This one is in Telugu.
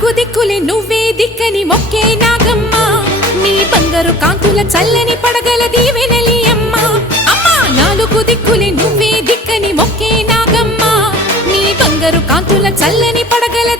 నాలుగు దిక్కులే నువ్వే దిక్కని మొక్కే నాగమ్మ నీ బంగారు కాంతుల చల్లని పడగల దీవెనలి అమ్మ అమ్మా నాలుగు దిక్కులే నువ్వే దిక్కని మొక్కే నాగమ్మ నీ బంగారు కాంతుల చల్లని పడగల